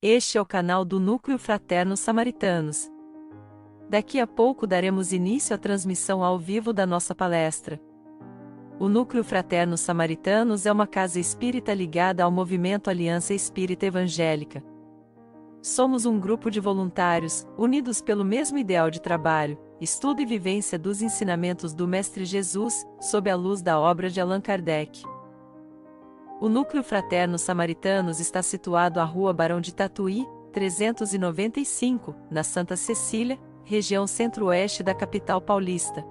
Este é o canal do Núcleo Fraterno Samaritanos. Daqui a pouco daremos início à transmissão ao vivo da nossa palestra. O Núcleo Fraterno Samaritanos é uma casa espírita ligada ao movimento Aliança Espírita Evangélica. Somos um grupo de voluntários, unidos pelo mesmo ideal de trabalho, estudo e vivência dos ensinamentos do Mestre Jesus, sob a luz da obra de Allan Kardec. O Núcleo Fraterno Samaritanos está situado à Rua Barão de Tatuí, 395, na Santa Cecília, região centro-oeste da capital paulista.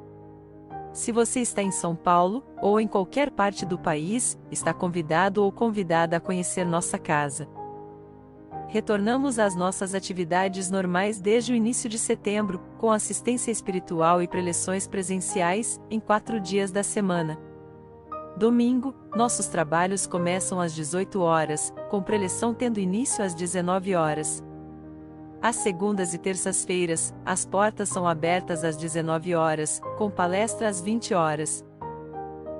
Se você está em São Paulo, ou em qualquer parte do país, está convidado ou convidada a conhecer nossa casa. Retornamos às nossas atividades normais desde o início de setembro, com assistência espiritual e preleções presenciais, em 4 dias da semana. Domingo, nossos trabalhos começam às 18 horas, com preleção tendo início às 19 horas. Às segundas e terças-feiras, as portas são abertas às 19 horas, com palestra às 20 horas.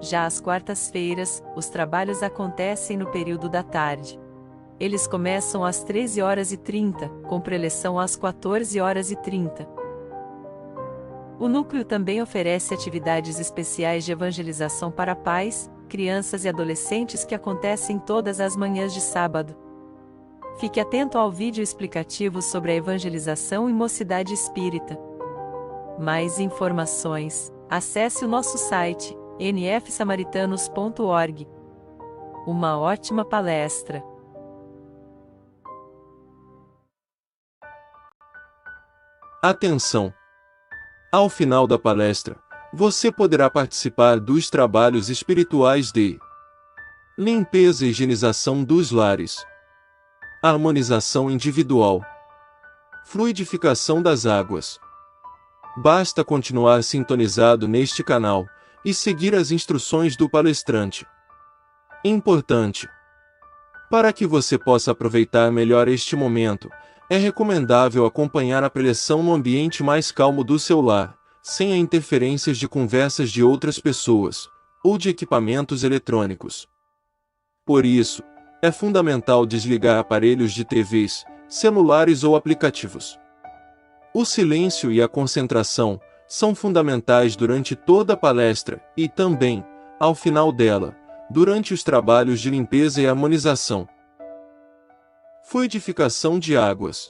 Já às quartas-feiras, os trabalhos acontecem no período da tarde. Eles começam às 13h30, com preleção às 14h30. O Núcleo também oferece atividades especiais de evangelização para pais, crianças e adolescentes que acontecem todas as manhãs de sábado. Fique atento ao vídeo explicativo sobre a evangelização e mocidade espírita. Mais informações, acesse o nosso site, nfsamaritanos.org. Uma ótima palestra! Atenção! Ao final da palestra, você poderá participar dos trabalhos espirituais de limpeza e higienização dos lares, harmonização individual, fluidificação das águas. Basta continuar sintonizado neste canal e seguir as instruções do palestrante. Importante! Para que você possa aproveitar melhor este momento, é recomendável acompanhar a preleção no ambiente mais calmo do seu lar, sem a interferências de conversas de outras pessoas, ou de equipamentos eletrônicos. Por isso, é fundamental desligar aparelhos de TVs, celulares ou aplicativos. O silêncio e a concentração são fundamentais durante toda a palestra e também, ao final dela, durante os trabalhos de limpeza e harmonização. Fluidificação de águas.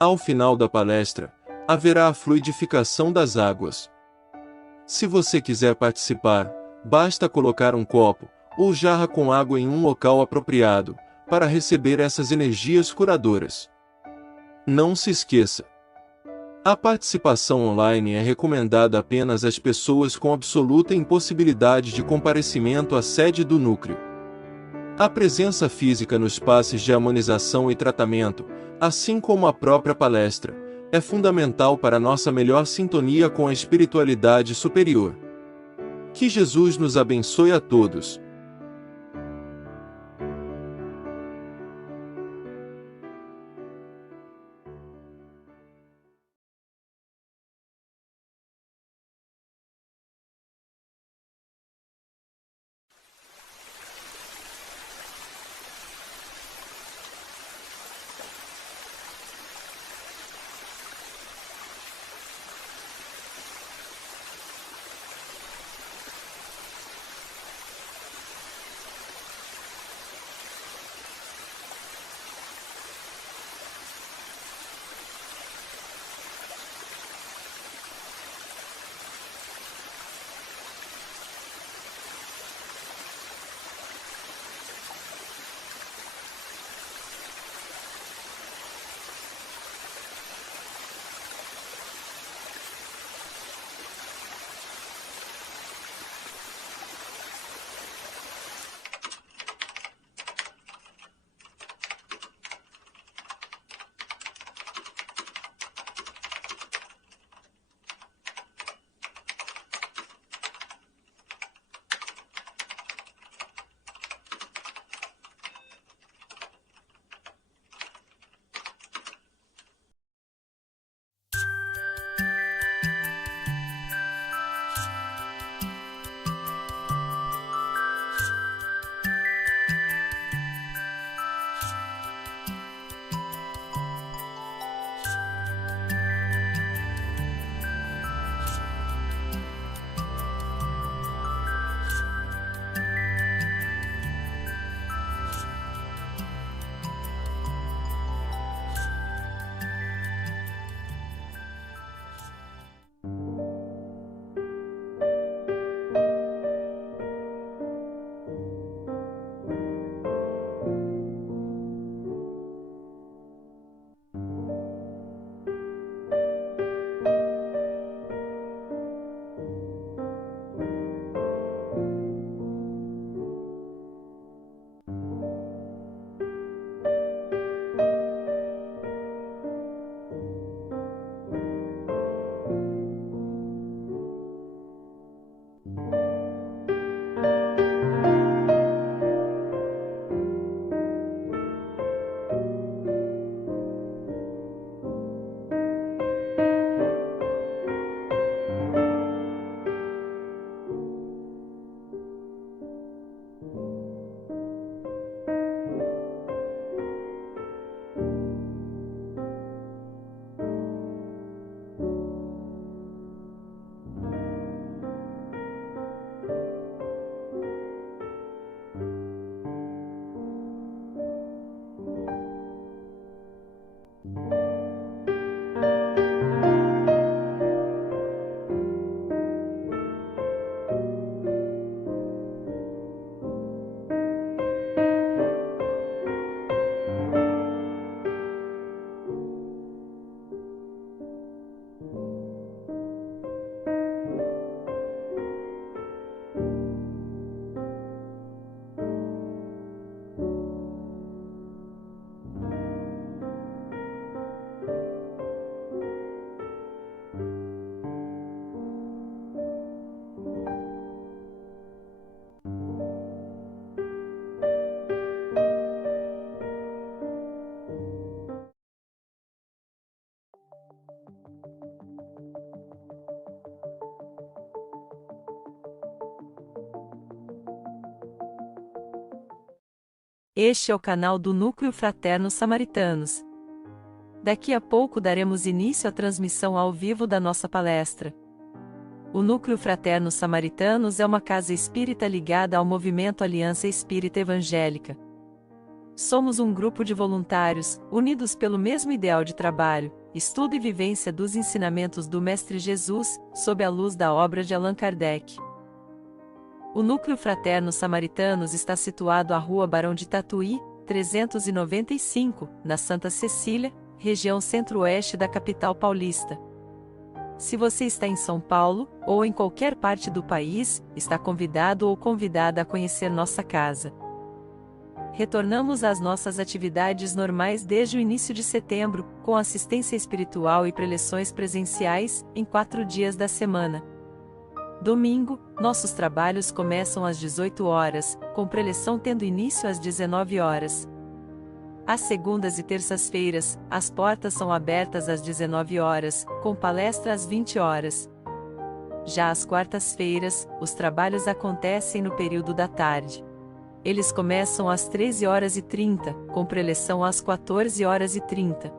Ao final da palestra, haverá a fluidificação das águas. Se você quiser participar, basta colocar um copo ou jarra com água em um local apropriado, para receber essas energias curadoras. Não se esqueça: a participação online é recomendada apenas às pessoas com absoluta impossibilidade de comparecimento à sede do núcleo. A presença física nos passes de harmonização e tratamento, assim como a própria palestra, é fundamental para nossa melhor sintonia com a espiritualidade superior. Que Jesus nos abençoe a todos. Este é o canal do Núcleo Fraterno Samaritanos. Daqui a pouco daremos início à transmissão ao vivo da nossa palestra. O Núcleo Fraterno Samaritanos é uma casa espírita ligada ao movimento Aliança Espírita Evangélica. Somos um grupo de voluntários, unidos pelo mesmo ideal de trabalho, estudo e vivência dos ensinamentos do Mestre Jesus, sob a luz da obra de Allan Kardec. O Núcleo Fraterno Samaritanos está situado à Rua Barão de Tatuí, 395, na Santa Cecília, região centro-oeste da capital paulista. Se você está em São Paulo, ou em qualquer parte do país, está convidado ou convidada a conhecer nossa casa. Retornamos às nossas atividades normais desde o início de setembro, com assistência espiritual e preleções presenciais, em 4 dias da semana. Domingo, nossos trabalhos começam às 18 horas, com preleção tendo início às 19 horas. Às segundas e terças-feiras, as portas são abertas às 19 horas, com palestra às 20 horas. Já às quartas-feiras, os trabalhos acontecem no período da tarde. Eles começam às 13h30, com preleção às 14h30.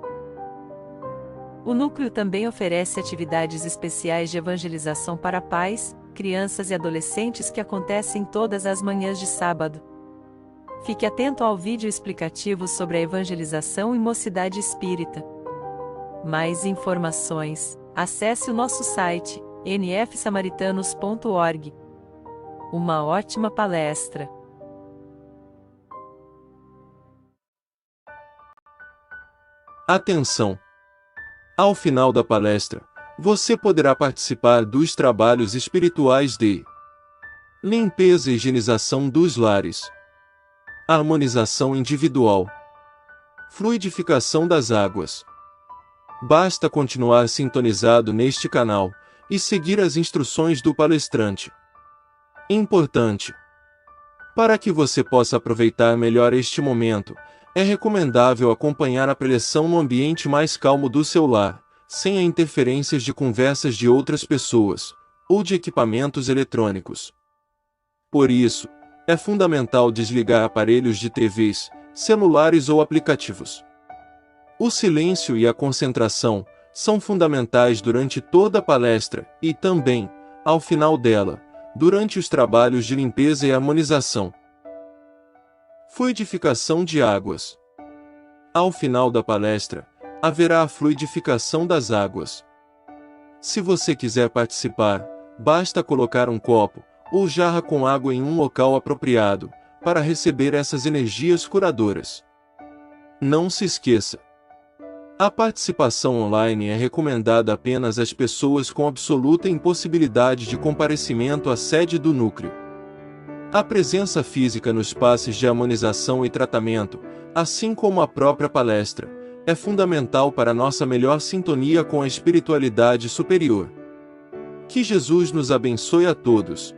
O núcleo também oferece atividades especiais de evangelização para pais, crianças e adolescentes que acontecem todas as manhãs de sábado. Fique atento ao vídeo explicativo sobre a evangelização e mocidade espírita. Mais informações, acesse o nosso site, nfsamaritanos.org. Uma ótima palestra! Atenção! Ao final da palestra, você poderá participar dos trabalhos espirituais de limpeza e higienização dos lares, harmonização individual, fluidificação das águas. Basta continuar sintonizado neste canal e seguir as instruções do palestrante. Importante! Para que você possa aproveitar melhor este momento, é recomendável acompanhar a preleção no ambiente mais calmo do seu lar, sem a interferências de conversas de outras pessoas, ou de equipamentos eletrônicos. Por isso, é fundamental desligar aparelhos de TVs, celulares ou aplicativos. O silêncio e a concentração são fundamentais durante toda a palestra e também, ao final dela, durante os trabalhos de limpeza e harmonização. Fluidificação de águas. Ao final da palestra, haverá a fluidificação das águas. Se você quiser participar, basta colocar um copo ou jarra com água em um local apropriado, para receber essas energias curadoras. Não se esqueça: a participação online é recomendada apenas às pessoas com absoluta impossibilidade de comparecimento à sede do núcleo. A presença física nos passes de harmonização e tratamento, assim como a própria palestra, é fundamental para nossa melhor sintonia com a espiritualidade superior. Que Jesus nos abençoe a todos.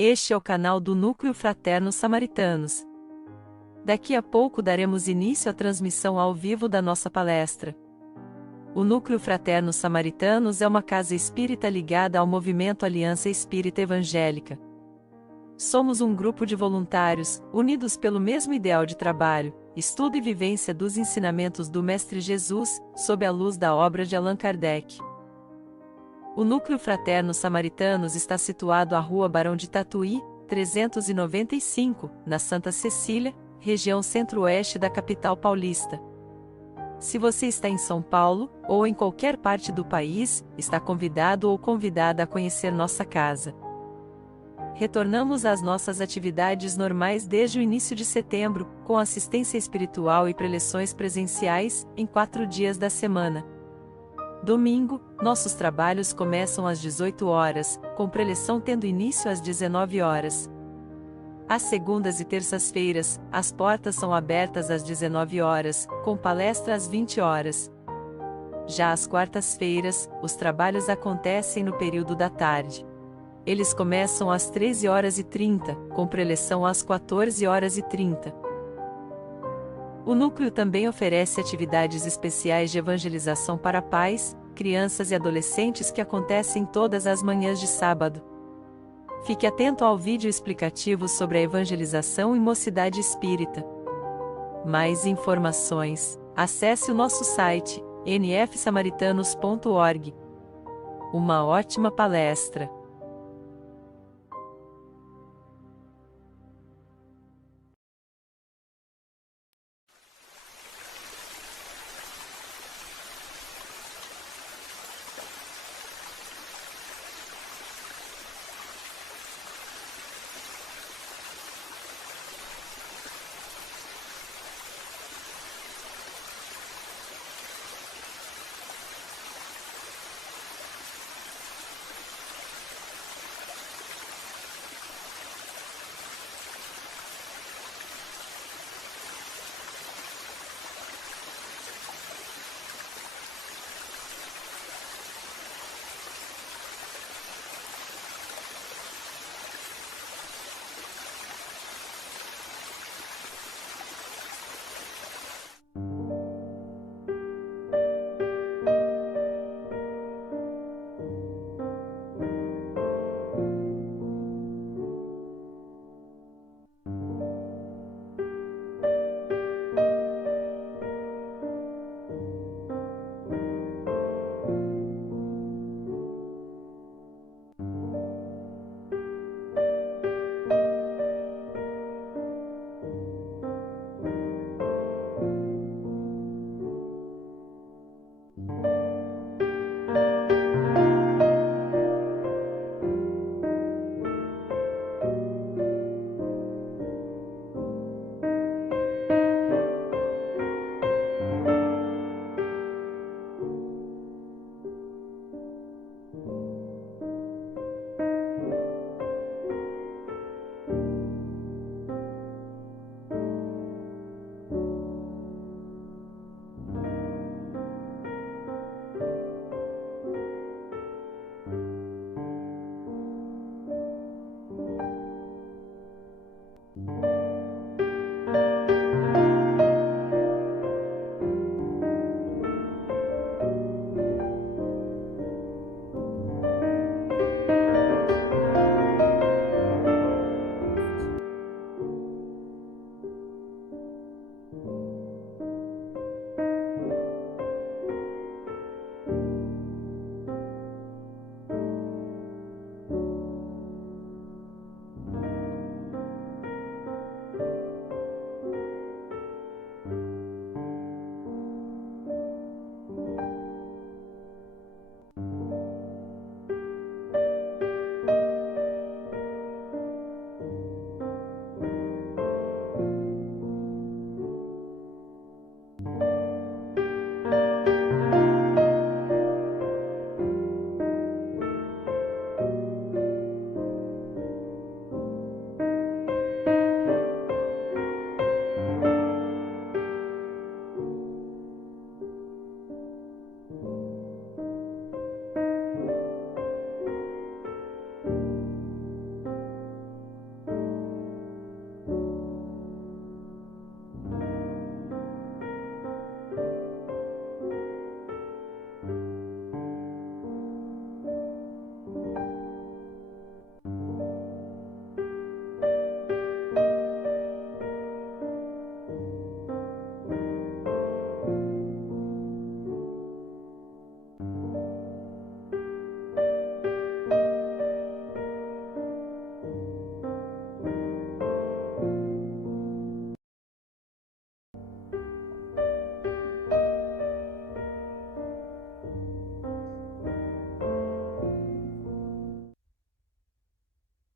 Este é o canal do Núcleo Fraterno Samaritanos. Daqui a pouco daremos início à transmissão ao vivo da nossa palestra. O Núcleo Fraterno Samaritanos é uma casa espírita ligada ao movimento Aliança Espírita Evangélica. Somos um grupo de voluntários, unidos pelo mesmo ideal de trabalho, estudo e vivência dos ensinamentos do Mestre Jesus, sob a luz da obra de Allan Kardec. O Núcleo Fraterno Samaritanos está situado à Rua Barão de Tatuí, 395, na Santa Cecília, região centro-oeste da capital paulista. Se você está em São Paulo, ou em qualquer parte do país, está convidado ou convidada a conhecer nossa casa. Retornamos às nossas atividades normais desde o início de setembro, com assistência espiritual e preleções presenciais, em 4 dias da semana. Domingo, nossos trabalhos começam às 18 horas, com preleção tendo início às 19 horas. Às segundas e terças-feiras, as portas são abertas às 19 horas, com palestra às 20 horas. Já às quartas-feiras, os trabalhos acontecem no período da tarde. Eles começam às 13h30, com preleção às 14h30. O Núcleo também oferece atividades especiais de evangelização para pais, crianças e adolescentes que acontecem todas as manhãs de sábado. Fique atento ao vídeo explicativo sobre a evangelização e mocidade espírita. Mais informações, acesse o nosso site, nfsamaritanos.org. Uma ótima palestra!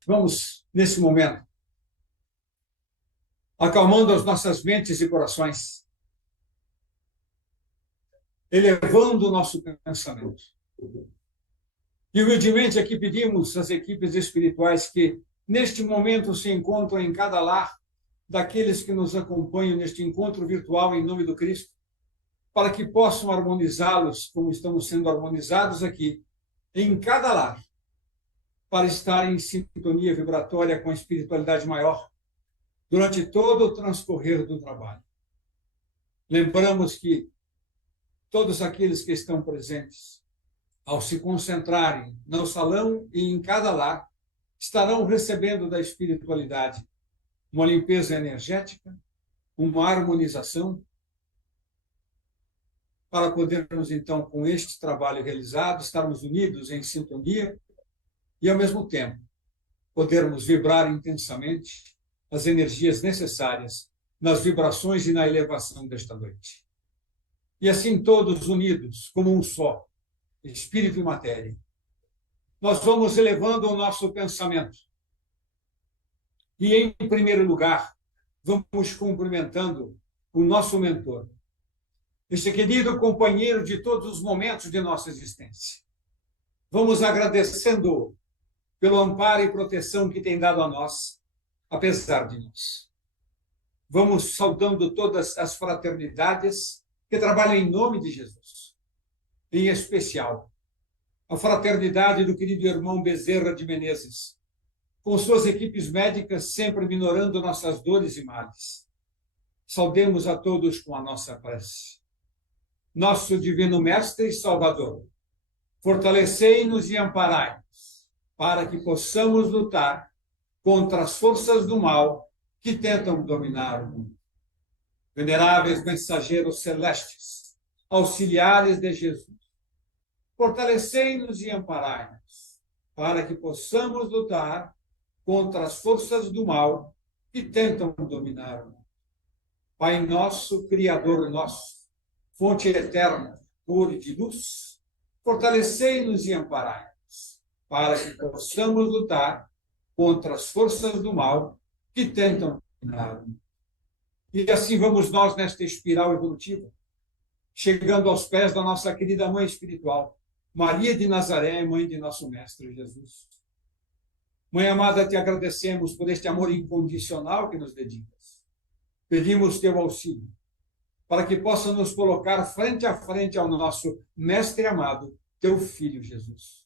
vamos, nesse momento, acalmando as nossas mentes e corações, elevando o nosso pensamento. E humildemente aqui pedimos às equipes espirituais que, neste momento, se encontram em cada lar daqueles que nos acompanham neste encontro virtual em nome do Cristo, para que possam harmonizá-los como estamos sendo harmonizados aqui, em cada lar, para estar em sintonia vibratória com a espiritualidade maior durante todo o transcorrer do trabalho. Lembramos que todos aqueles que estão presentes, ao se concentrarem no salão e em cada lar, estarão recebendo da espiritualidade uma limpeza energética, uma harmonização, para podermos, então, com este trabalho realizado, estarmos unidos em sintonia e, ao mesmo tempo, podermos vibrar intensamente as energias necessárias nas vibrações e na elevação desta noite. E assim, todos unidos como um só, espírito e matéria, nós vamos elevando o nosso pensamento. E, em primeiro lugar, vamos cumprimentando o nosso mentor, este querido companheiro de todos os momentos de nossa existência. Vamos agradecendo pelo amparo e proteção que tem dado a nós, apesar de nós. Vamos saudando todas as fraternidades que trabalham em nome de Jesus. Em especial, a fraternidade do querido irmão Bezerra de Menezes, com suas equipes médicas sempre minorando nossas dores e males. Saudemos a todos com a nossa prece. Nosso divino Mestre e Salvador, fortalecei-nos e amparai-nos, para que possamos lutar contra as forças do mal que tentam dominar o mundo. Veneráveis mensageiros celestes, auxiliares de Jesus, fortalecei-nos e amparai-nos, para que possamos lutar contra as forças do mal que tentam dominar o mundo. Pai nosso, Criador nosso, fonte eterna, cor de luz, fortalecei-nos e amparai-nos, para que possamos lutar contra as forças do mal que tentam dominar o mundo. E assim vamos nós nesta espiral evolutiva, chegando aos pés da nossa querida mãe espiritual, Maria de Nazaré, mãe de nosso Mestre Jesus. Mãe amada, te agradecemos por este amor incondicional que nos dedicas. Pedimos teu auxílio, para que possa nos colocar frente a frente ao nosso Mestre amado, teu Filho Jesus.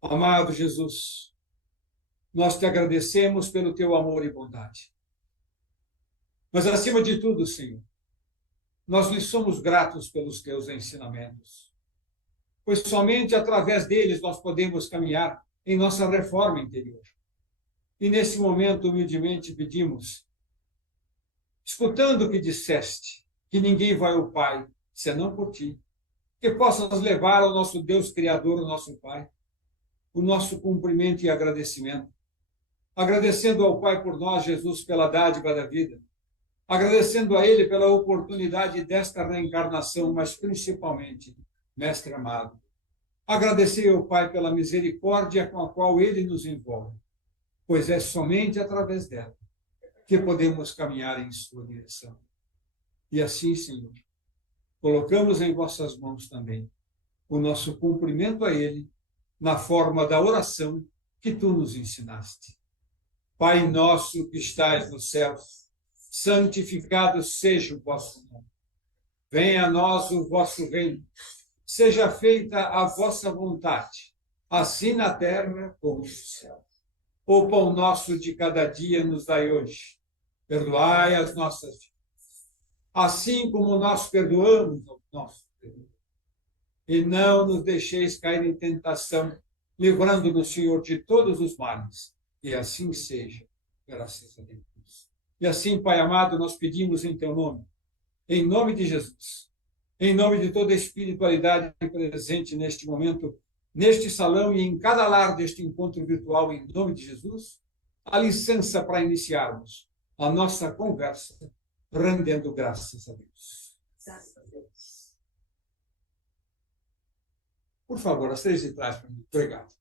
Amado Jesus, nós te agradecemos pelo teu amor e bondade. Mas, acima de tudo, Senhor, nós lhe somos gratos pelos teus ensinamentos, pois somente através deles nós podemos caminhar em nossa reforma interior. E, nesse momento, humildemente pedimos, escutando o que disseste, que ninguém vai ao Pai, senão por ti, que possas levar ao nosso Deus Criador, o nosso Pai, o nosso cumprimento e agradecimento. Agradecendo ao Pai por nós, Jesus, pela dádiva da vida. Agradecendo a Ele pela oportunidade desta reencarnação, mas principalmente, Mestre amado, agradecer ao Pai pela misericórdia com a qual Ele nos envolve, pois é somente através dela que podemos caminhar em sua direção. E assim, Senhor, colocamos em vossas mãos também o nosso cumprimento a Ele na forma da oração que tu nos ensinaste. Pai nosso que estais nos céus, santificado seja o vosso nome. Venha a nós o vosso reino. Seja feita a vossa vontade, assim na terra como no céu. O pão nosso de cada dia nos dai hoje. Perdoai as nossas dívidas, assim como nós perdoamos aos nossos devedores. E não nos deixeis cair em tentação, livrando-nos, Senhor, de todos os males. E assim seja, graças a Deus. E assim, Pai amado, nós pedimos em teu nome, em nome de Jesus, em nome de toda a espiritualidade presente neste momento, neste salão e em cada lar deste encontro virtual, em nome de Jesus, a licença para iniciarmos a nossa conversa, rendendo graças a Deus. Por favor, as três de trás para mim. Obrigado.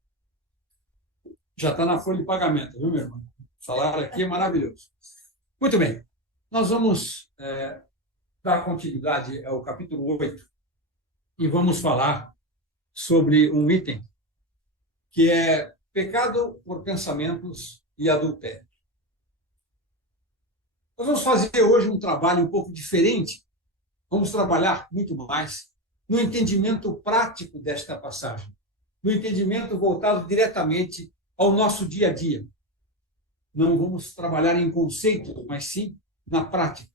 Já está na folha de pagamento, viu, meu irmão? O salário aqui é maravilhoso. Muito bem. Nós vamos dar continuidade ao capítulo 8 e vamos falar sobre um item que é pecado por pensamentos e adultério. Nós vamos fazer hoje um trabalho um pouco diferente. Vamos trabalhar muito mais no entendimento prático desta passagem, no entendimento voltado diretamente ao nosso dia a dia. Não vamos trabalhar em conceitos, mas sim na prática.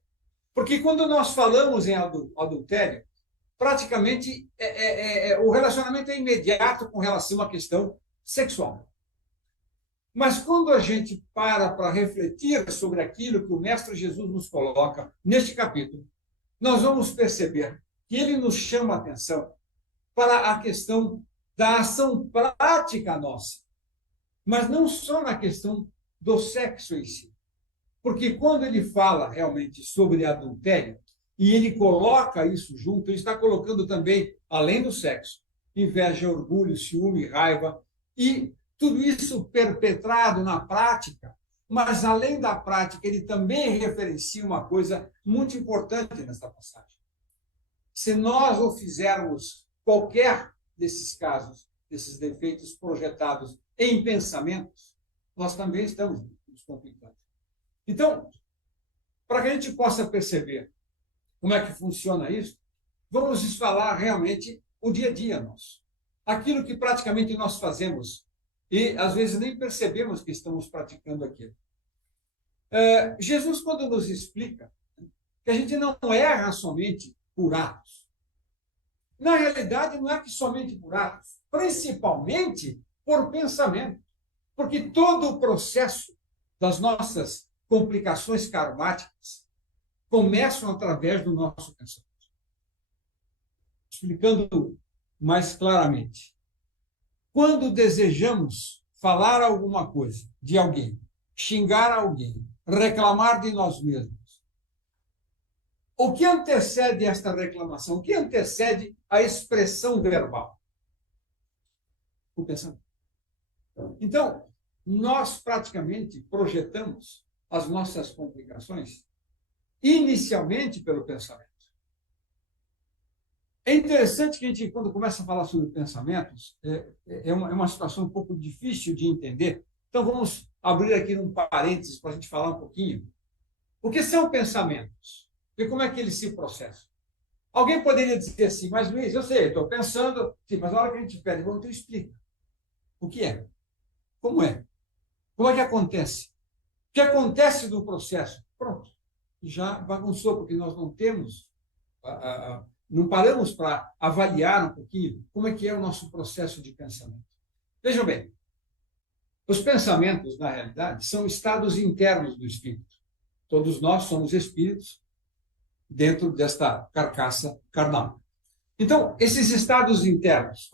Porque quando nós falamos em adultério, praticamente o relacionamento é imediato com relação à questão sexual. Mas quando a gente para refletir sobre aquilo que o Mestre Jesus nos coloca neste capítulo, nós vamos perceber que ele nos chama a atenção para a questão da ação prática nossa, mas não só na questão do sexo em si. Porque quando ele fala realmente sobre adultério, e ele coloca isso junto, ele está colocando também, além do sexo, inveja, orgulho, ciúme, raiva, e tudo isso perpetrado na prática, mas além da prática, ele também referencia uma coisa muito importante nesta passagem. Se nós o fizermos qualquer desses casos, desses defeitos projetados em pensamentos, nós também estamos nos complicando. Então, para que a gente possa perceber como é que funciona isso, vamos falar realmente o dia a dia nosso. Aquilo que praticamente nós fazemos e, às vezes, nem percebemos que estamos praticando aquilo. Jesus, quando nos explica que a gente não erra somente por atos, na realidade, não é que somente por atos, principalmente por pensamento, porque todo o processo das nossas complicações karmáticas começam através do nosso pensamento. Explicando mais claramente. Quando desejamos falar alguma coisa de alguém, xingar alguém, reclamar de nós mesmos, o que antecede esta reclamação? O que antecede a expressão verbal? O pensamento. Então, nós praticamente projetamos as nossas complicações inicialmente pelo pensamento. É interessante que a gente, quando começa a falar sobre pensamentos, é uma situação um pouco difícil de entender. Então, vamos abrir aqui um parênteses para a gente falar um pouquinho. O que são pensamentos? E como é que eles se processam? Alguém poderia dizer assim, mas Luiz, eu sei, estou pensando, sim, mas na hora que a gente pede, então explica. O que é? Como é? Como é que acontece? O que acontece no processo? Pronto. Já bagunçou, porque nós não temos, não paramos para avaliar um pouquinho como é que é o nosso processo de pensamento. Vejam bem, os pensamentos, na realidade, são estados internos do espírito. Todos nós somos espíritos dentro desta carcaça carnal. Então, esses estados internos,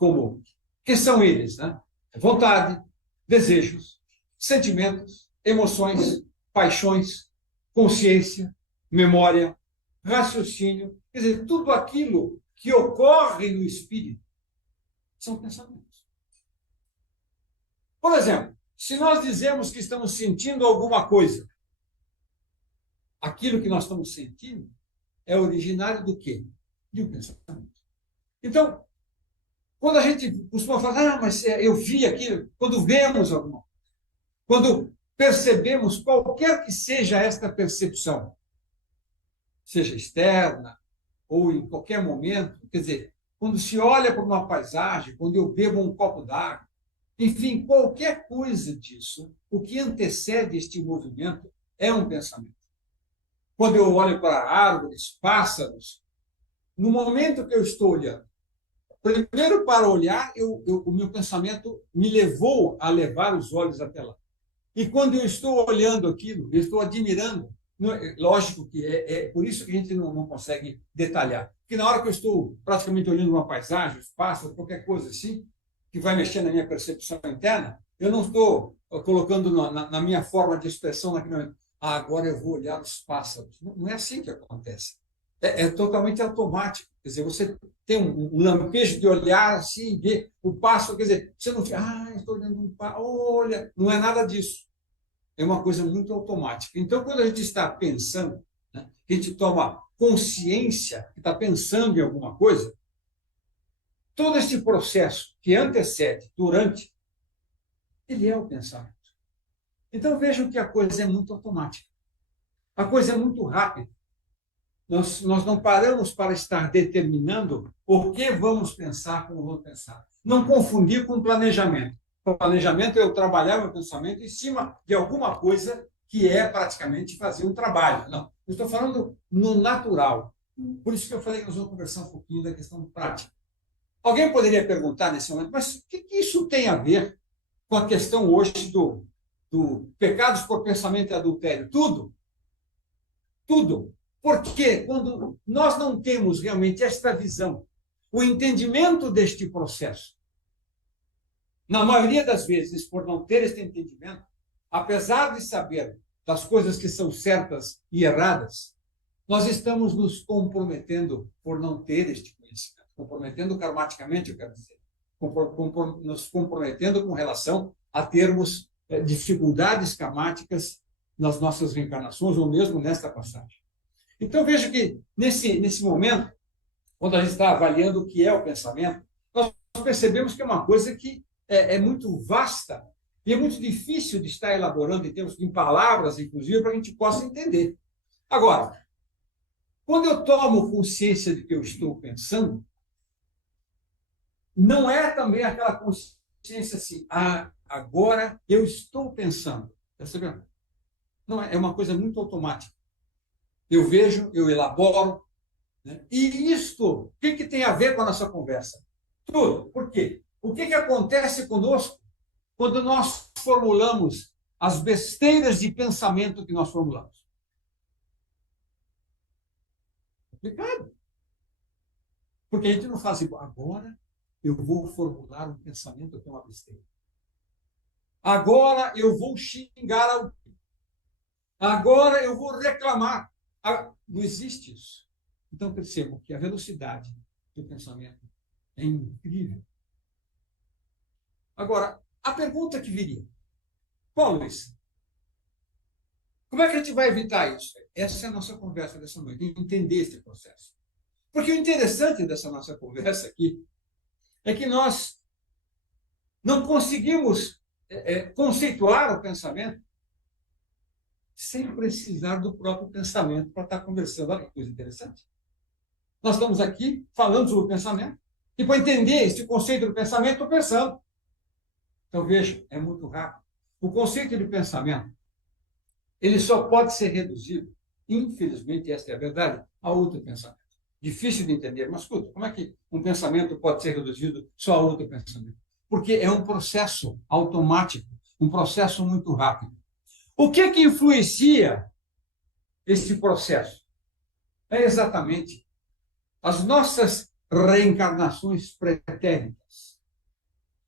que são eles, né? Vontade, desejos, sentimentos, emoções, paixões, consciência, memória, raciocínio, quer dizer, tudo aquilo que ocorre no espírito são pensamentos. Por exemplo, se nós dizemos que estamos sentindo alguma coisa, aquilo que nós estamos sentindo é originário do quê? De um pensamento. Então, quando a gente costuma falar, mas eu vi aquilo, quando vemos alguma coisa, quando percebemos qualquer que seja esta percepção, seja externa ou em qualquer momento, quer dizer, quando se olha para uma paisagem, quando eu bebo um copo d'água, enfim, qualquer coisa disso, o que antecede este movimento é um pensamento. Quando eu olho para árvores, pássaros, no momento que eu estou olhando, primeiro para olhar, o meu pensamento me levou a levar os olhos até lá. E quando eu estou olhando aquilo, eu estou admirando. Lógico que é por isso que a gente não consegue detalhar. Porque na hora que eu estou praticamente olhando uma paisagem, os pássaros, qualquer coisa assim, que vai mexer na minha percepção interna, eu não estou colocando na minha forma de expressão naquele momento. Agora eu vou olhar os pássaros. Não é assim que acontece. é totalmente automático. Quer dizer, você tem um lampejo de olhar assim, ver o passo, quer dizer, você não fica, estou olhando um passo, olha, não é nada disso. É uma coisa muito automática. Então, quando a gente está pensando, né, a gente toma consciência que está pensando em alguma coisa, todo esse processo que antecede, durante, ele é o pensamento. Então, vejam que a coisa é muito automática. A coisa é muito rápida. Nós não paramos para estar determinando o que vamos pensar, como vamos pensar. Não confundir com planejamento. O planejamento é eu trabalhar meu pensamento em cima de alguma coisa que é praticamente fazer um trabalho. Não, eu estou falando no natural. Por isso que eu falei que nós vamos conversar um pouquinho da questão prática. Alguém poderia perguntar nesse momento, mas o que isso tem a ver com a questão hoje do pecados por pensamento e adultério? Tudo. Tudo. Porque quando nós não temos realmente esta visão, o entendimento deste processo, na maioria das vezes, por não ter este entendimento, apesar de saber das coisas que são certas e erradas, nós estamos nos comprometendo por não ter este conhecimento, comprometendo karmaticamente, eu quero dizer, nos comprometendo com relação a termos dificuldades karmáticas nas nossas reencarnações ou mesmo nesta passagem. Então, veja que, nesse momento, quando a gente está avaliando o que é o pensamento, nós percebemos que é uma coisa que é muito vasta e é muito difícil de estar elaborando em palavras, inclusive, para que a gente possa entender. Agora, quando eu tomo consciência de que eu estou pensando, não é também aquela consciência assim, agora eu estou pensando. Percebendo? Não, é uma coisa muito automática. Eu vejo, eu elaboro. Né? E isto, o que tem a ver com a nossa conversa? Tudo. Por quê? O que acontece conosco quando nós formulamos as besteiras de pensamento que nós formulamos? Complicado. Porque a gente não faz igual. Agora eu vou formular um pensamento que é uma besteira. Agora eu vou xingar alguém. Agora eu vou reclamar. Não existe isso. Então, percebam que a velocidade do pensamento é incrível. Agora, a pergunta que viria: Luiz, como é que a gente vai evitar isso? Essa é a nossa conversa dessa noite, entender esse processo. Porque o interessante dessa nossa conversa aqui é que nós não conseguimos conceituar o pensamento sem precisar do próprio pensamento para estar conversando. Olha que coisa interessante. Nós estamos aqui falando sobre o pensamento, e para entender esse conceito do pensamento, estou pensando. Então, veja, é muito rápido. O conceito de pensamento, ele só pode ser reduzido, infelizmente, esta é a verdade, a outro pensamento. Difícil de entender, mas escuta, como é que um pensamento pode ser reduzido só a outro pensamento? Porque é um processo automático, um processo muito rápido. O que influencia esse processo? É exatamente as nossas reencarnações pretéritas.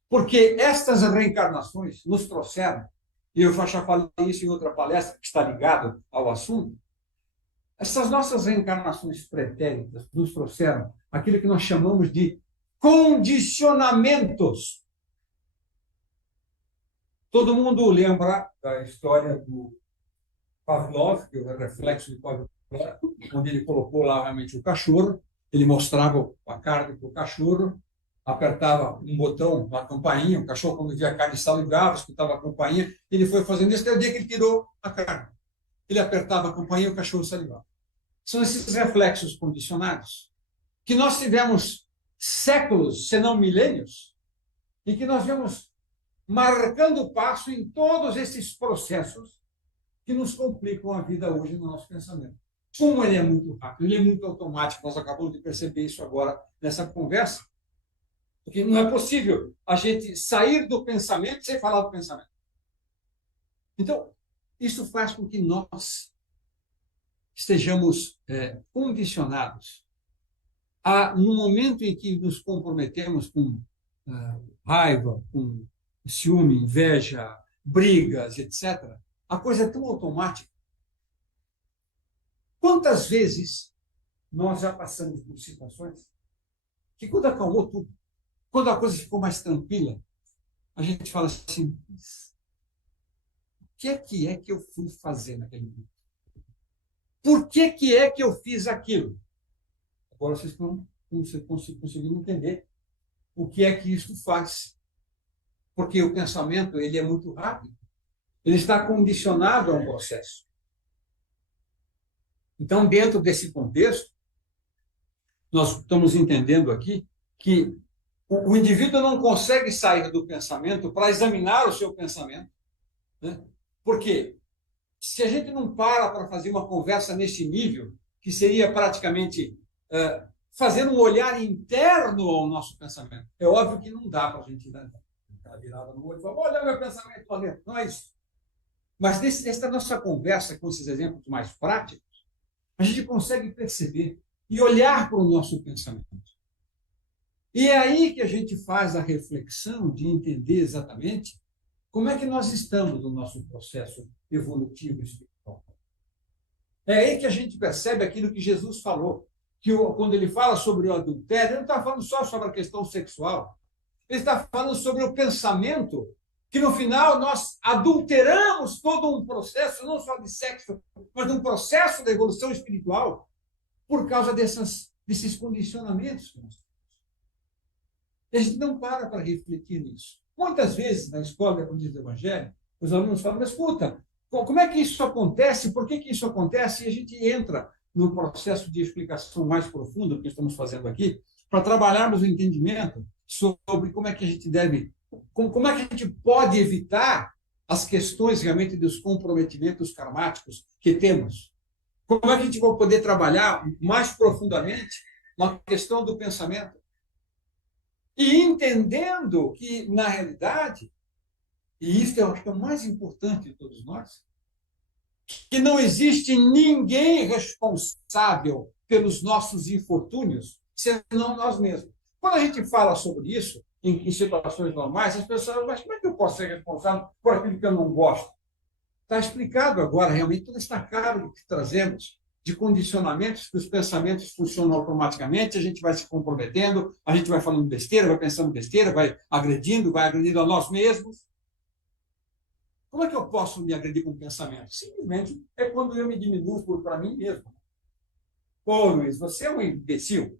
Porque estas reencarnações nos trouxeram, e eu já falei isso em outra palestra que está ligado ao assunto, essas nossas reencarnações pretéritas nos trouxeram aquilo que nós chamamos de condicionamentos. Todo mundo lembra da história do Pavlov, que é o reflexo de Pavlov, onde ele colocou lá realmente o cachorro, ele mostrava a carne para o cachorro, apertava um botão, uma campainha, o cachorro, quando via a carne, salivava, escutava a campainha, ele foi fazendo isso até o dia que ele tirou a carne. Ele apertava a campainha e o cachorro salivava. São esses reflexos condicionados que nós tivemos séculos, se não milênios, e que nós vemos marcando o passo em todos esses processos que nos complicam a vida hoje no nosso pensamento. Como ele é muito rápido, ele é muito automático, nós acabamos de perceber isso agora nessa conversa, porque não é possível a gente sair do pensamento sem falar do pensamento. Então, isso faz com que nós estejamos condicionados a, no momento em que nos comprometemos com raiva, com ciúme, inveja, brigas, etc., a coisa é tão automática. Quantas vezes nós já passamos por situações que, quando acalmou tudo, quando a coisa ficou mais tranquila, a gente fala assim: o que é que eu fui fazer naquele momento? Por que é que eu fiz aquilo? Agora vocês estão conseguindo entender o que é que isso faz. Porque o pensamento ele é muito rápido. Ele está condicionado a um processo. Então, dentro desse contexto, nós estamos entendendo aqui que o indivíduo não consegue sair do pensamento para examinar o seu pensamento, né? Porque se a gente não para fazer uma conversa nesse nível, que seria praticamente fazer um olhar interno ao nosso pensamento, é óbvio que não dá para a gente dar virada no olho e falar: olha meu pensamento lá dentro. Não é isso. Mas nessa nossa conversa com esses exemplos mais práticos, a gente consegue perceber e olhar para o nosso pensamento. E é aí que a gente faz a reflexão de entender exatamente como é que nós estamos no nosso processo evolutivo espiritual. É aí que a gente percebe aquilo que Jesus falou, que quando ele fala sobre o adultério, ele não está falando só sobre a questão sexual, ele está falando sobre o pensamento, que no final nós adulteramos todo um processo, não só de sexo, mas de um processo da evolução espiritual, por causa desses condicionamentos que nós temos. E a gente não para refletir nisso. Muitas vezes, na escola de aprendizagem do Evangelho, os alunos falam: mas escuta, como é que isso acontece? Por que isso acontece? E a gente entra no processo de explicação mais profundo que estamos fazendo aqui, para trabalharmos o entendimento sobre como é que a gente deve, como é que a gente pode evitar as questões realmente dos comprometimentos karmáticos que temos. Como é que a gente vai poder trabalhar mais profundamente uma questão do pensamento. E entendendo que, na realidade, e isso é o que é o mais importante de todos nós, que não existe ninguém responsável pelos nossos infortúnios, senão nós mesmos. Quando a gente fala sobre isso, em situações normais, as pessoas falam: mas como é que eu posso ser responsável por aquilo que eu não gosto? Está explicado agora, realmente, toda esta carga que trazemos de condicionamentos, que os pensamentos funcionam automaticamente, a gente vai se comprometendo, a gente vai falando besteira, vai pensando besteira, vai agredindo a nós mesmos. Como é que eu posso me agredir com pensamento? Simplesmente é quando eu me diminuo para mim mesmo. Pô, Luiz, você é um imbecil.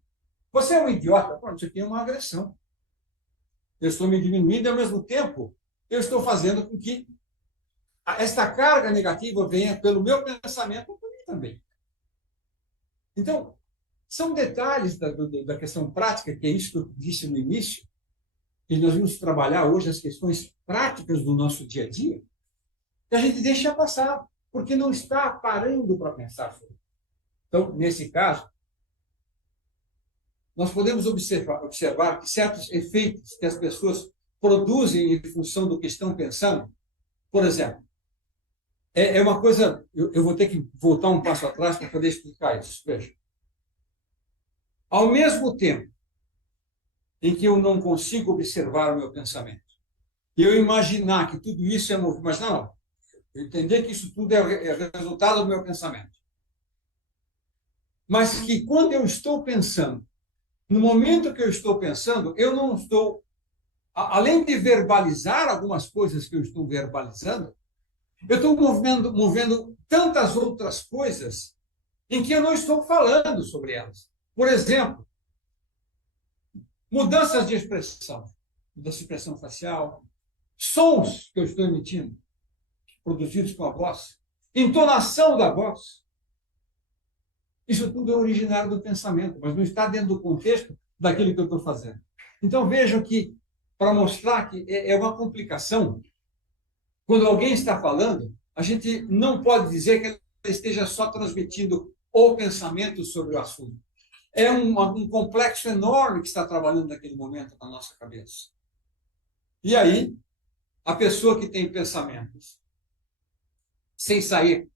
Você é um idiota. Pô, isso aqui é uma agressão. Eu estou me diminuindo e, ao mesmo tempo, eu estou fazendo com que esta carga negativa venha pelo meu pensamento para mim também. Então, são detalhes da questão prática, que é isso que eu disse no início, que nós vamos trabalhar hoje as questões práticas do nosso dia a dia, que a gente deixa passar, porque não está parando para pensar sobre isso. Então, nesse caso, nós podemos observar que certos efeitos que as pessoas produzem em função do que estão pensando, por exemplo, é uma coisa, eu vou ter que voltar um passo atrás para poder explicar isso. Veja. Ao mesmo tempo em que eu não consigo observar o meu pensamento, e eu imaginar que tudo isso é movimento, mas não, eu entender que isso tudo é resultado do meu pensamento. Mas que quando eu estou pensando, no momento que eu estou pensando, eu não estou, além de verbalizar algumas coisas que eu estou verbalizando, eu estou movendo tantas outras coisas em que eu não estou falando sobre elas. Por exemplo, mudanças de expressão, mudança de expressão facial, sons que eu estou emitindo, produzidos com a voz, entonação da voz. Isso tudo é originário do pensamento, mas não está dentro do contexto daquilo que eu estou fazendo. Então, vejam que, para mostrar que é uma complicação, quando alguém está falando, a gente não pode dizer que ela esteja só transmitindo o pensamento sobre o assunto. É um complexo enorme que está trabalhando naquele momento na nossa cabeça. E aí, a pessoa que tem pensamentos, sem sair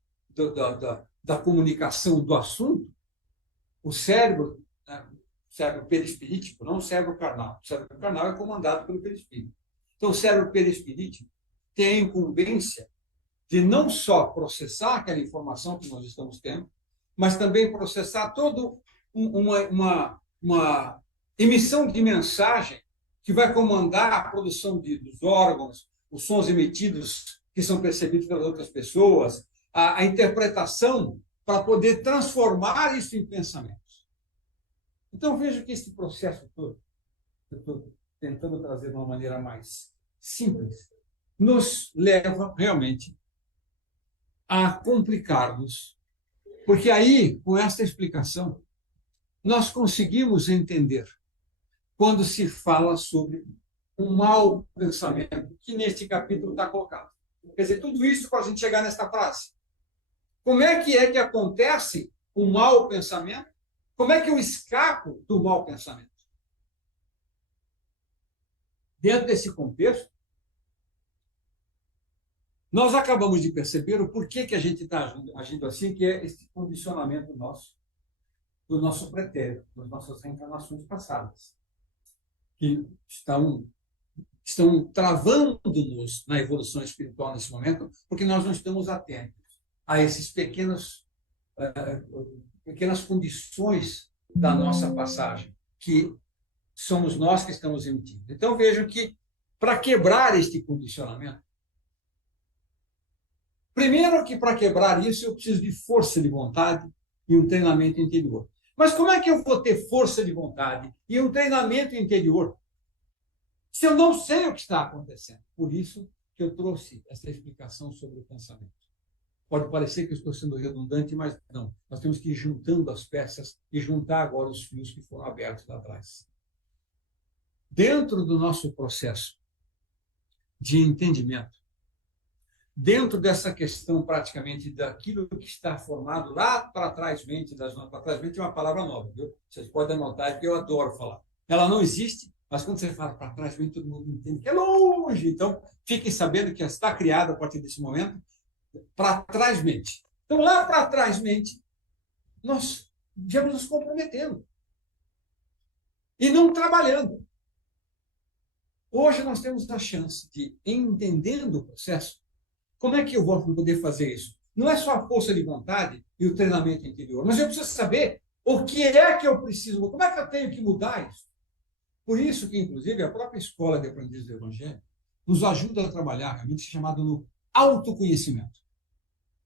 da comunicação do assunto, o cérebro, né, cérebro perispirítico, não o cérebro carnal. O cérebro carnal é comandado pelo perispírito. Então, o cérebro perispirítico tem a incumbência de não só processar aquela informação que nós estamos tendo, mas também processar todo uma emissão de mensagem que vai comandar a produção dos órgãos, os sons emitidos que são percebidos pelas outras pessoas, a interpretação para poder transformar isso em pensamentos. Então, vejo que esse processo todo, que eu estou tentando trazer de uma maneira mais simples, nos leva realmente a complicar-nos, porque aí, com esta explicação, nós conseguimos entender quando se fala sobre um mau pensamento, que neste capítulo está colocado. Quer dizer, tudo isso para a gente chegar nesta frase. Como é que acontece o mau pensamento? Como é que eu escapo do mau pensamento? Dentro desse contexto, nós acabamos de perceber o porquê que a gente está agindo assim, que é esse condicionamento nosso, do nosso pretérito, das nossas reencarnações passadas, que estão travando-nos na evolução espiritual nesse momento, porque nós não estamos atentos a esses pequenas condições da nossa passagem, que somos nós que estamos emitindo. Então, vejam que, para quebrar este condicionamento, primeiro que para quebrar isso, eu preciso de força de vontade e um treinamento interior. Mas como é que eu vou ter força de vontade e um treinamento interior se eu não sei o que está acontecendo? Por isso que eu trouxe essa explicação sobre o pensamento. Pode parecer que eu estou sendo redundante, mas não. Nós temos que ir juntando as peças e juntar agora os fios que foram abertos lá atrás. Dentro do nosso processo de entendimento, dentro dessa questão praticamente daquilo que está formado lá para trás mente, para trás mente é uma palavra nova, viu? Vocês podem anotar, porque eu adoro falar. Ela não existe, mas quando você fala para trás mente, todo mundo entende que é longe. Então, fiquem sabendo que está criada a partir desse momento para trás mente. Então, lá para trás mente, nós viemos nos comprometendo e não trabalhando. Hoje nós temos a chance de, entendendo o processo, como é que eu vou poder fazer isso? Não é só a força de vontade e o treinamento interior, mas eu preciso saber o que é que eu preciso, como é que eu tenho que mudar isso? Por isso que, inclusive, a própria Escola de Aprendizes do Evangelho nos ajuda a trabalhar, realmente chamado no autoconhecimento.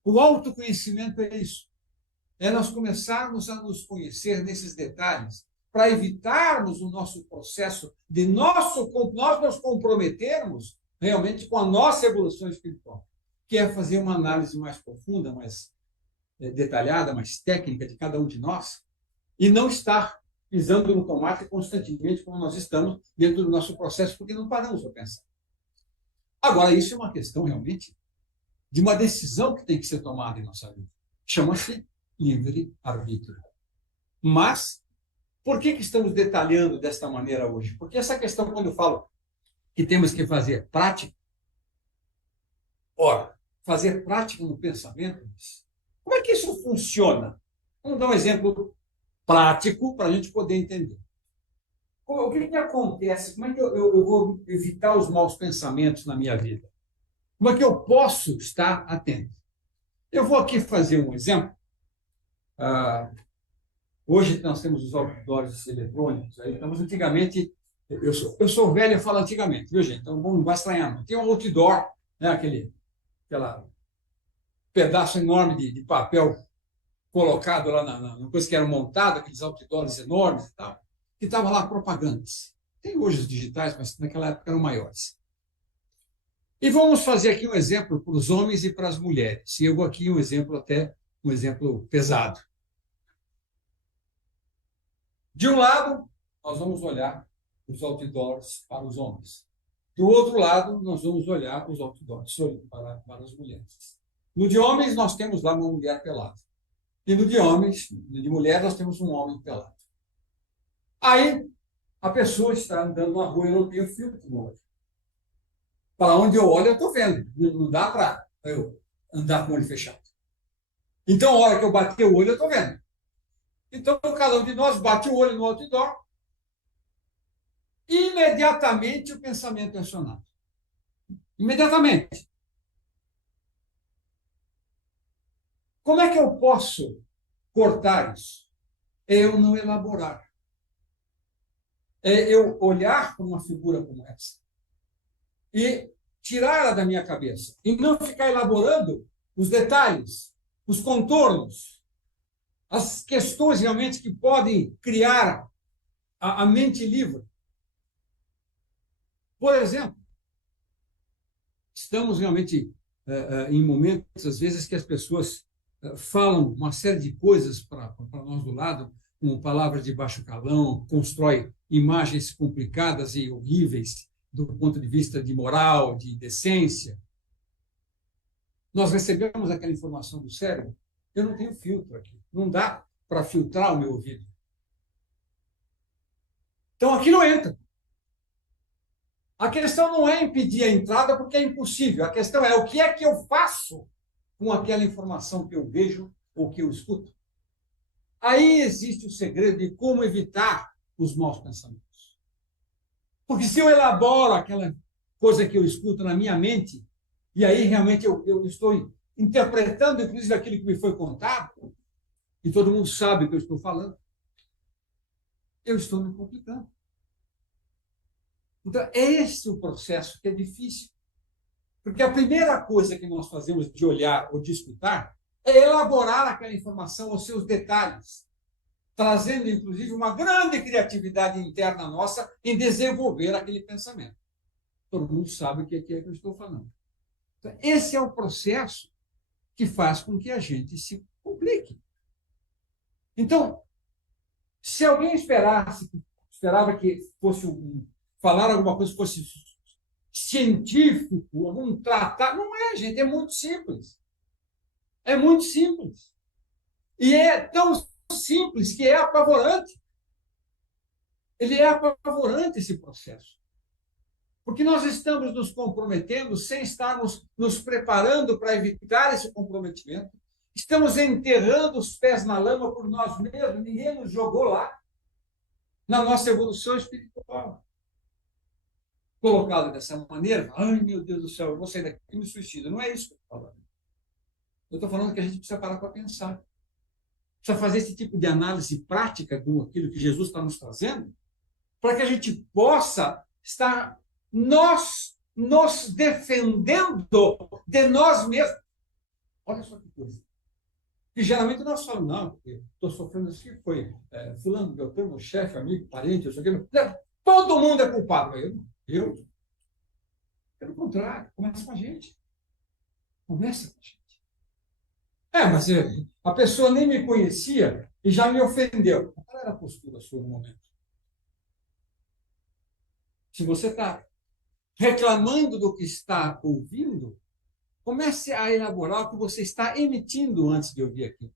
O autoconhecimento é isso. É nós começarmos a nos conhecer nesses detalhes, para evitarmos o nosso processo de nós nos comprometermos realmente com a nossa evolução espiritual, que é fazer uma análise mais profunda, mais detalhada, mais técnica de cada um de nós, e não estar pisando no tomate constantemente como nós estamos dentro do nosso processo, porque não paramos para pensar. Agora, isso é uma questão realmente de uma decisão que tem que ser tomada em nossa vida. Chama-se livre-arbítrio. Mas, por que estamos detalhando desta maneira hoje? Porque essa questão, quando eu falo que temos que fazer prática, ora, fazer prática no pensamento, como é que isso funciona? Vamos dar um exemplo prático para a gente poder entender. O que acontece? Como é que eu vou evitar os maus pensamentos na minha vida? Como é que eu posso estar atento? Eu vou aqui fazer um exemplo. Hoje nós temos os outdoors eletrônicos, aí, então, antigamente, eu sou velho, eu falo antigamente, viu, gente? Então não vai estranhar, não. Tem um outdoor, né, aquela pedaço enorme de papel colocado lá na coisa que era montada, aqueles outdoors enormes e tal, que estavam lá propagandas. Tem hoje os digitais, mas naquela época eram maiores. E vamos fazer aqui um exemplo para os homens e para as mulheres. E eu vou aqui um exemplo pesado. De um lado, nós vamos olhar os outdoors para os homens. Do outro lado, nós vamos olhar os outdoors para as mulheres. No de homens, nós temos lá uma mulher pelada. E no de mulher, nós temos um homem pelado. Aí, a pessoa está andando na rua e não tem o filtro no olho. Para onde eu olho, eu estou vendo. Não dá para eu andar com o olho fechado. Então, a hora que eu bater o olho, eu estou vendo. Então, cada um de nós bate o olho no outdoor, e imediatamente o pensamento é acionado. Imediatamente. Como é que eu posso cortar isso? é eu não elaborar. É eu olhar para uma figura como essa e tirá-la da minha cabeça. E não ficar elaborando os detalhes, os contornos, as questões realmente que podem criar a mente livre. Por exemplo, estamos realmente em momentos, às vezes, que as pessoas falam uma série de coisas para nós do lado, com palavras de baixo calão, constrói imagens complicadas e horríveis do ponto de vista de moral, de decência. Nós recebemos aquela informação do cérebro, eu não tenho filtro aqui, não dá para filtrar o meu ouvido. Então, aqui não entra. A questão não é impedir a entrada, porque é impossível. A questão é o que é que eu faço com aquela informação que eu vejo ou que eu escuto. Aí existe o segredo de como evitar os maus pensamentos. Porque se eu elaboro aquela coisa que eu escuto na minha mente, e aí realmente eu estou interpretando, inclusive, aquilo que me foi contado, e todo mundo sabe o que eu estou falando, eu estou me complicando. Então, é esse o processo que é difícil. Porque a primeira coisa que nós fazemos de olhar ou de escutar é elaborar aquela informação aos seus detalhes, trazendo, inclusive, uma grande criatividade interna nossa em desenvolver aquele pensamento. Todo mundo sabe o que é que eu estou falando. Então, esse é o processo que faz com que a gente se complique. Então, se alguém esperava que fosse falar alguma coisa que fosse científico, algum tratado, não é, gente, é muito simples. É muito simples. E é tão simples que é apavorante. Ele é apavorante, esse processo. Porque nós estamos nos comprometendo sem estarmos nos preparando para evitar esse comprometimento. Estamos enterrando os pés na lama por nós mesmos, ninguém nos jogou lá, na nossa evolução espiritual. Colocado dessa maneira, ai meu Deus do céu, eu vou sair daqui e me suicido. Não é isso que eu estou falando. Eu estou falando que a gente precisa parar para pensar. Precisa fazer esse tipo de análise prática com aquilo que Jesus está nos trazendo, para que a gente possa estar nos defendendo de nós mesmos. Olha só que coisa. E geralmente nós falamos, não, porque estou sofrendo isso que foi fulano, meu chefe, amigo, parente, eu sei o que. Todo mundo é culpado. Eu? Pelo contrário, começa com a gente. Começa com a gente. Mas a pessoa nem me conhecia e já me ofendeu. Qual era a postura sua no momento? Se você está reclamando do que está ouvindo, comece a elaborar o que você está emitindo antes de ouvir aquilo.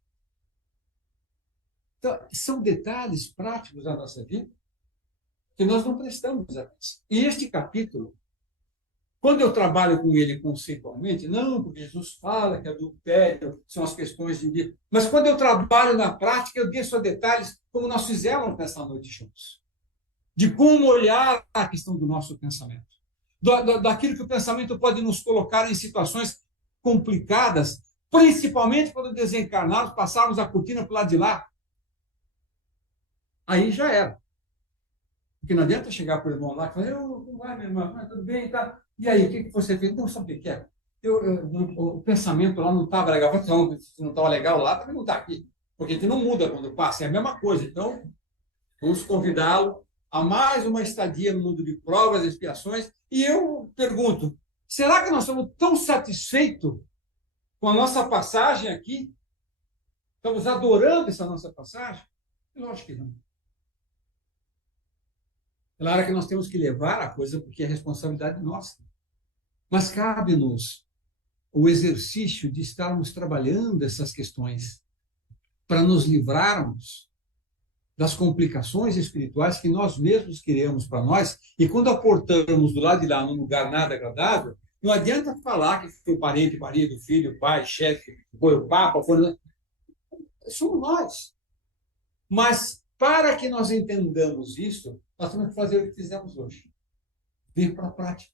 Então, são detalhes práticos da nossa vida que nós não prestamos atenção. E este capítulo, quando eu trabalho com ele conceitualmente, não, porque Jesus fala que adultério são as questões de vida, mas quando eu trabalho na prática, eu desço a detalhes, como nós fizemos nessa noite juntos, de como olhar a questão do nosso pensamento, daquilo que o pensamento pode nos colocar em situações complicadas, principalmente quando desencarnados, passarmos a cortina para o lado de lá. Aí já era. Porque não adianta chegar para o irmão lá e falar, como vai, meu irmão? Tudo bem? Tá? E aí, o que você fez? Não, sabe o que é? O pensamento lá não estava legal. Então, se não estava legal lá, também não está aqui. Porque a gente não muda quando passa, é a mesma coisa. Então, vamos convidá-lo a mais uma estadia no mundo de provas e expiações. E eu pergunto, será que nós estamos tão satisfeitos com a nossa passagem aqui? Estamos adorando essa nossa passagem? Lógico que não. Claro que nós temos que levar a coisa porque é responsabilidade nossa. Mas cabe-nos o exercício de estarmos trabalhando essas questões para nos livrarmos das complicações espirituais que nós mesmos criamos para nós, e quando aportamos do lado de lá num lugar nada agradável, não adianta falar que foi parente, marido, filho, pai, chefe, foi o papa, foi... somos nós. Mas para que nós entendamos isso, nós temos que fazer o que fizemos hoje. Vir para a prática.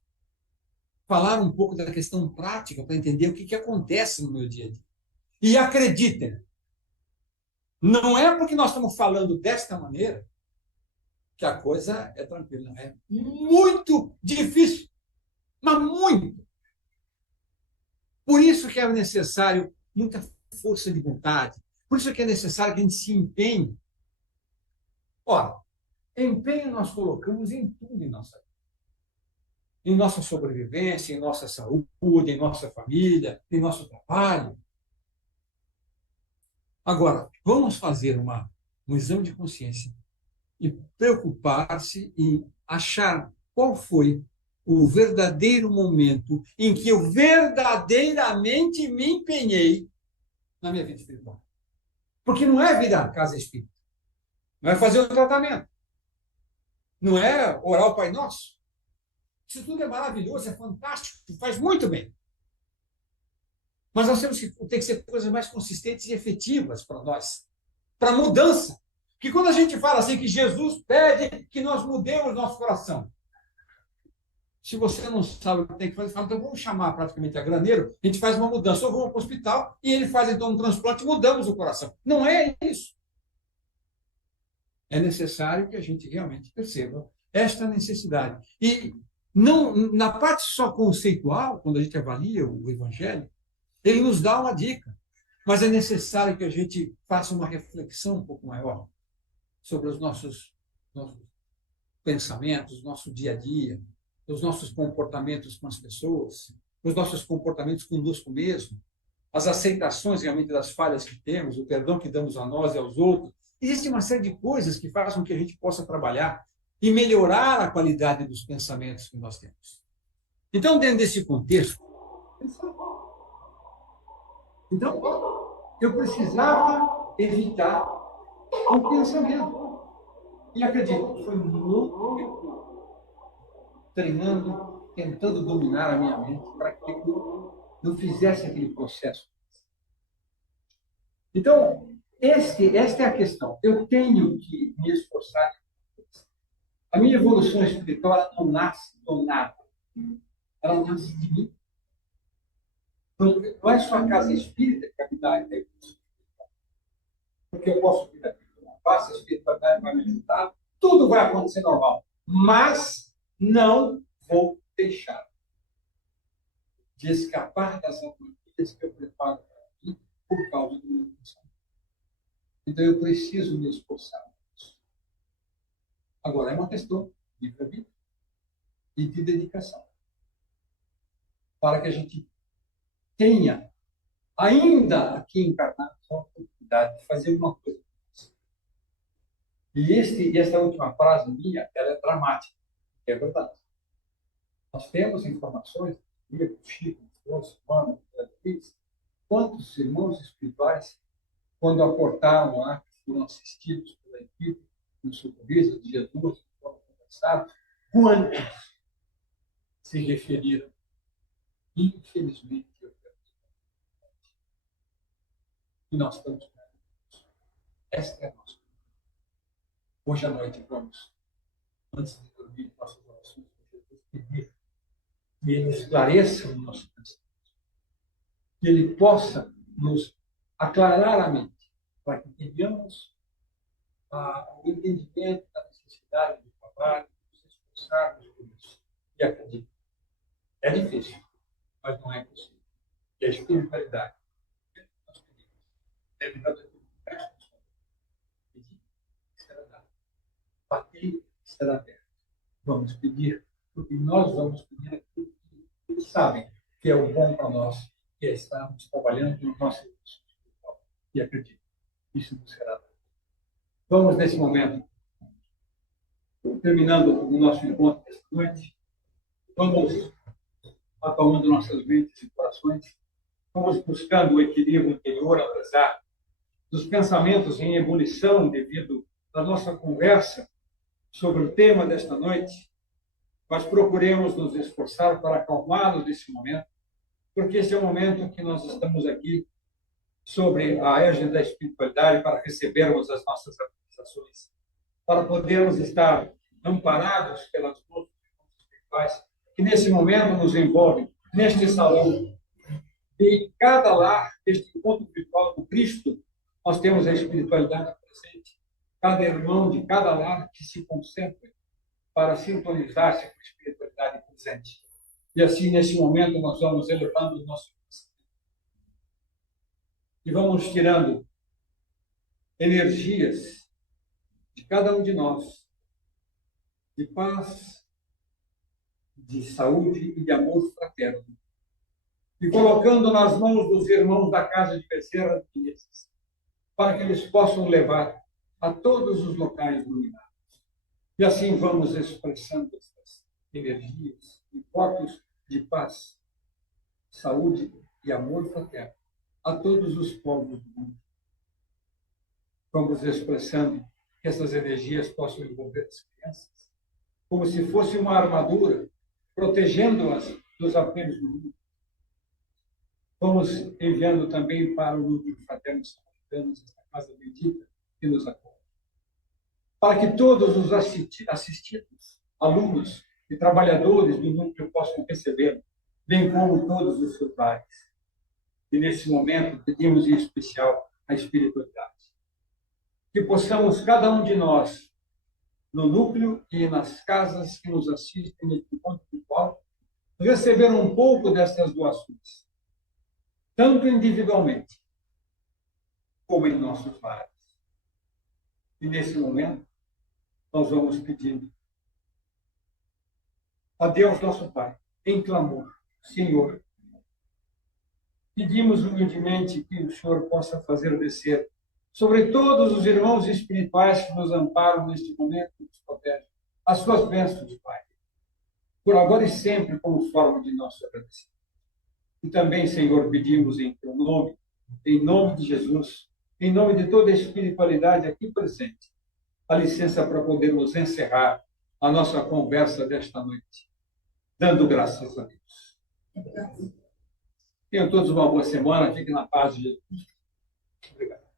Falar um pouco da questão prática para entender o que acontece no meu dia a dia. E acreditem, Não é porque nós estamos falando desta maneira que a coisa é tranquila. É muito difícil, mas muito. Por isso que é necessário muita força de vontade. Por isso que é necessário que a gente se empenhe. Ora, empenho nós colocamos em tudo em nossa vida. Em nossa sobrevivência, em nossa saúde, em nossa família, em nosso trabalho. Agora, vamos fazer um exame de consciência e preocupar-se em achar qual foi o verdadeiro momento em que eu verdadeiramente me empenhei na minha vida espiritual. Porque não é vir à casa espírita, não é fazer o tratamento, não é orar o Pai Nosso. Isso tudo é maravilhoso, é fantástico, faz muito bem. Mas nós temos que ter que ser coisas mais consistentes e efetivas para nós, para mudança. Porque quando a gente fala assim que Jesus pede que nós mudemos nosso coração, se você não sabe o que tem que fazer, fala, então vamos chamar praticamente a graneiro, a gente faz uma mudança, ou vamos para o hospital e ele faz então um transplante e mudamos o coração. Não é isso. É necessário que a gente realmente perceba esta necessidade. E não na parte só conceitual, quando a gente avalia o Evangelho, ele nos dá uma dica, mas é necessário que a gente faça uma reflexão um pouco maior sobre os nossos pensamentos, nosso dia a dia, os nossos comportamentos com as pessoas, os nossos comportamentos conosco mesmo, as aceitações realmente das falhas que temos, o perdão que damos a nós e aos outros. Existe uma série de coisas que fazem com que a gente possa trabalhar e melhorar a qualidade dos pensamentos que nós temos. Então, dentro desse contexto, eu precisava evitar um pensamento. E acredito, foi muito tempo treinando, tentando dominar a minha mente para que eu não fizesse aquele processo. Então, esta é a questão. Eu tenho que me esforçar. A minha evolução espiritual ela não nasce do nada. Ela nasce de mim. Não é só a casa espírita que vai me dar a evolução espiritual. Porque eu posso vir aqui, faço a espiritualidade, vai me ajudar, tudo vai acontecer normal. Mas não vou deixar de escapar das armadilhas que eu preparo para mim por causa do meu pensamento. Então eu preciso me esforçar. Agora, é uma questão de vida e de dedicação. Para que a gente tenha, ainda aqui encarnado, a oportunidade de fazer uma coisa. E esta última frase minha, ela é dramática, é verdade. Nós temos informações, Chico, Mano, quantos irmãos espirituais, quando aportaram lá, foram assistidos pela equipe, no socorrismo de Jesus, foram conversados, quantos se referiram? Infelizmente, eu quero dizer. E nós estamos com isso. Esta é a nossa. Hoje à noite vamos, antes de dormir, nossas orações com Jesus, pedir que Ele esclareça o nosso pensamento, que Ele possa nos aclarar a mente, para que tenhamos o entendimento da necessidade do trabalho, de nos esforçarmos por isso. E acredito, é difícil, mas não é possível. E a espiritualidade, nós pedimos, deve dar pedir, será dado. Bater, será aberto. Vamos pedir, porque nós vamos pedir aquilo que eles sabem que é o bom para nós, que é estarmos trabalhando no nosso espiritual. E acredito, isso não será dado. Vamos, nesse momento, terminando o nosso encontro desta noite, vamos acalmando nossas mentes e corações, vamos buscando o equilíbrio interior, apesar dos pensamentos em ebulição devido à nossa conversa sobre o tema desta noite, mas procuremos nos esforçar para acalmá-los nesse momento, porque esse é o momento que nós estamos aqui sobre a égide da espiritualidade para recebermos as nossas atualizações, para podermos estar amparados pelas mãos espirituais que nesse momento nos envolvem, neste salão, e em cada lar, este encontro virtual do Cristo, nós temos a espiritualidade presente, cada irmão de cada lar que se concentra para sintonizar-se com a espiritualidade presente. E assim, nesse momento, nós vamos elevando o nosso pensamento. E vamos tirando energias de cada um de nós, de paz, de saúde e de amor fraterno. E colocando nas mãos dos irmãos da Casa de Bezerra de Menezes, para que eles possam levar a todos os locais iluminados. E assim vamos expressando essas energias e votos de paz, saúde e amor fraterno a todos os povos do mundo. Vamos expressando que essas energias possam envolver as crianças, como se fosse uma armadura, protegendo-as dos apelos do mundo. Vamos enviando também para o núcleo fraterno samaritanos, esta casa bendita que nos acolhe, para que todos os assistidos, alunos e trabalhadores do núcleo possam receber, bem como todos os seus lares. E nesse momento pedimos em especial a espiritualidade. Que possamos, cada um de nós, no núcleo e nas casas que nos assistem neste encontro virtual, receber um pouco dessas doações, tanto individualmente, como em nossos lares. E nesse momento, nós vamos pedindo a Deus nosso Pai, em clamor: Senhor, pedimos humildemente que o Senhor possa fazer descer sobre todos os irmãos espirituais que nos amparam neste momento e nos protegem as suas bênçãos, Pai, por agora e sempre, como forma de nosso agradecimento. E também, Senhor, pedimos em teu nome, em nome de Jesus, em nome de toda a espiritualidade aqui presente, a licença para podermos encerrar a nossa conversa desta noite, dando graças a Deus. Tenham todos uma boa semana, fiquem na paz de Jesus. Obrigado.